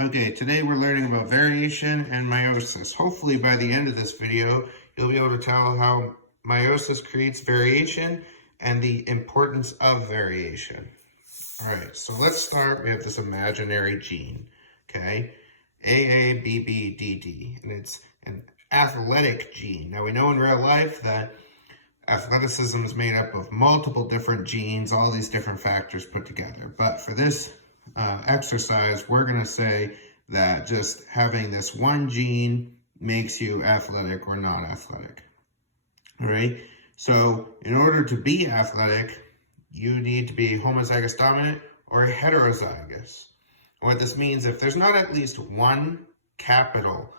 Okay, today we're learning about variation and meiosis. Hopefully by the end of this video, you'll be able to tell how meiosis creates variation and the importance of variation. All right, so let's start. We have this imaginary gene, okay? AABBDD, and it's an athletic gene. Now we know in real life that athleticism is made up of multiple different genes, all these different factors put together. But for this exercise, we're going to say that just having this one gene makes you athletic or not athletic. All right. So in order to be athletic, you need to be homozygous dominant or heterozygous. What this means, if there's not at least one capital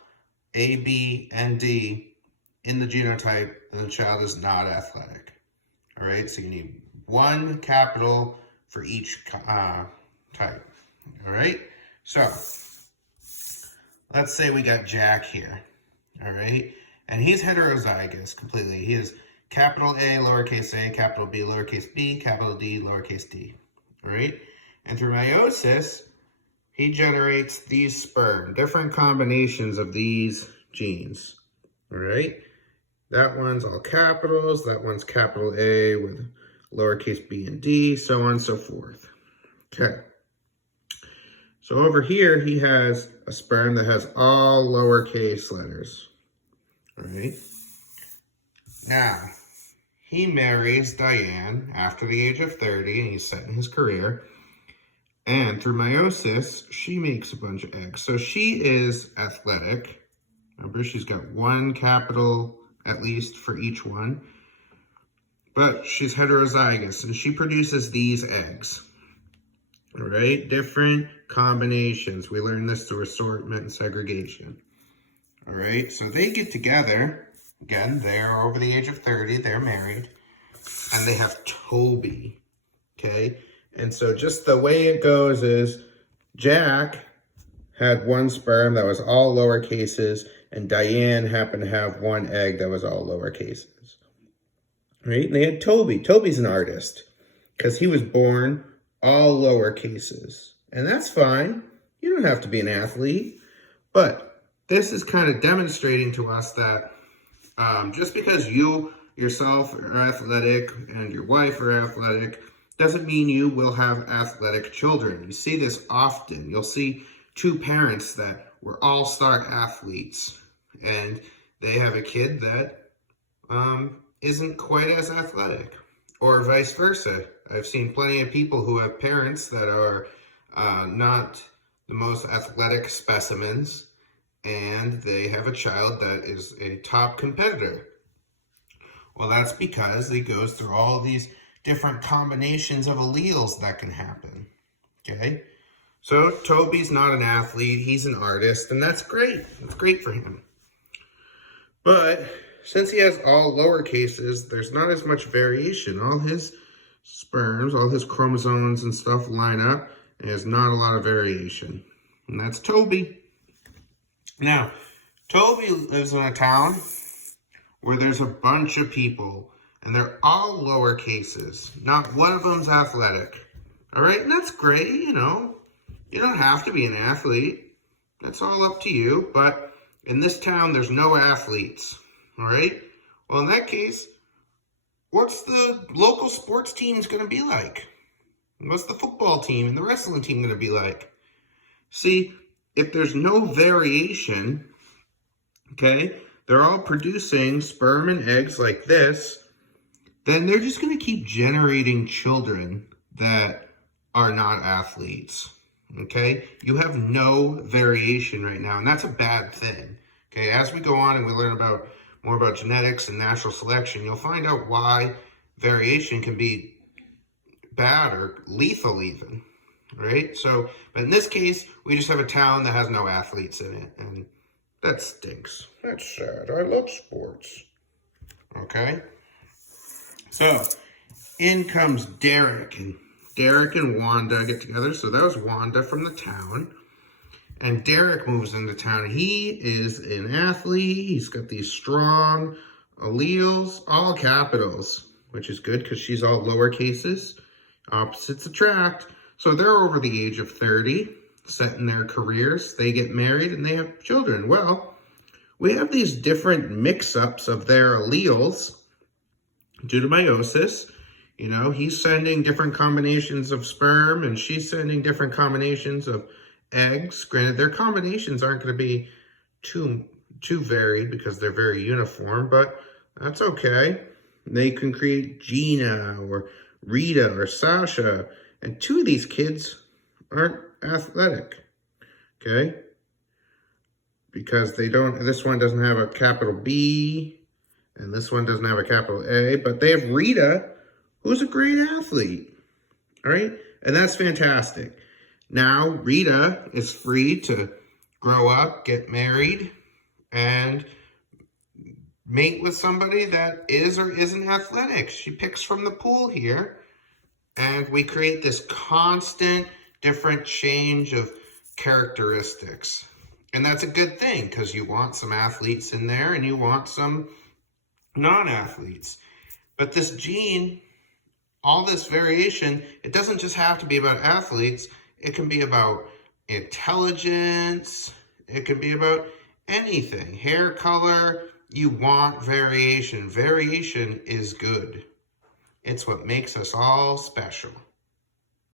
A, B, and D in the genotype, then the child is not athletic. All right. So you need one capital for each type. All right, so let's say we got Jack here, all right, and he's heterozygous completely. He is capital A, lowercase a, capital B, lowercase b, capital D, lowercase d, all right, and through meiosis, he generates these sperm, different combinations of these genes, all right. That one's all capitals, that one's capital A with lowercase b and d, so on and so forth, okay. So over here, he has a sperm that has all lowercase letters, all right? Now, he marries Diane after the age of 30, and he's set in his career. And through meiosis, she makes a bunch of eggs. So she is athletic. Remember, she's got one capital at least for each one. But she's heterozygous, and she produces these eggs. All right, different combinations. We learned this through assortment and segregation. All right, so they get together. Again, they're over the age of 30. They're married. And they have Toby, okay? And so just the way it goes is Jack had one sperm that was all lower cases, and Diane happened to have one egg that was all lower cases. All right, and they had Toby. Toby's an artist because he was born all lower cases. And that's fine. You don't have to be an athlete. But this is kind of demonstrating to us that just because you yourself are athletic and your wife are athletic doesn't mean you will have athletic children. You see this often. You'll see two parents that were all-star athletes and they have a kid that isn't quite as athletic, or vice versa. I've seen plenty of people who have parents that are not the most athletic specimens, and they have a child that is a top competitor. Well, that's because it goes through all these different combinations of alleles that can happen, okay? So Toby's not an athlete, he's an artist, and that's great. It's great for him. But since he has all lower cases, there's not as much variation. All his sperms, all his chromosomes and stuff line up, and there's not a lot of variation. And that's Toby. Now, Toby lives in a town where there's a bunch of people, and they're all lower cases. Not one of them's athletic. All right, and that's great, you know. You don't have to be an athlete. That's all up to you. But in this town, there's no athletes. All right? Well, in that case, what's the local sports teams going to be like? What's the football team and the wrestling team going to be like? See, if there's no variation, okay, they're all producing sperm and eggs like this, then they're just going to keep generating children that are not athletes, okay? You have no variation right now, and that's a bad thing, okay? As we go on and we learn more about genetics and natural selection, you'll find out why variation can be bad or lethal even, right? So, but in this case, we just have a town that has no athletes in it, and that stinks. That's sad. I love sports, okay? So, in comes Derek, and Derek and Wanda get together. So that was Wanda from the town. And Derek moves into town. He is an athlete. He's got these strong alleles, all capitals, which is good because she's all lower cases. Opposites attract. So they're over the age of 30. set in their careers, they get married and they have children. Well, we have these different mix-ups of their alleles due to meiosis. You know, he's sending different combinations of sperm and she's sending different combinations of eggs. Granted, their combinations aren't going to be too varied because they're very uniform, but that's okay. They can create Gina or Rita or Sasha, and 2 of these kids aren't athletic, okay? Because they don't, this one doesn't have a capital B, and this one doesn't have a capital A, but they have Rita, who's a great athlete, all right? And that's fantastic. Now, Rita is free to grow up, get married, and mate with somebody that is or isn't athletic. She picks from the pool here, and we create this constant different change of characteristics. And that's a good thing because you want some athletes in there and you want some non-athletes. But this gene, all this variation, it doesn't just have to be about athletes. It can be about intelligence. It can be about anything. Hair color. You want variation. Variation is good. It's what makes us all special.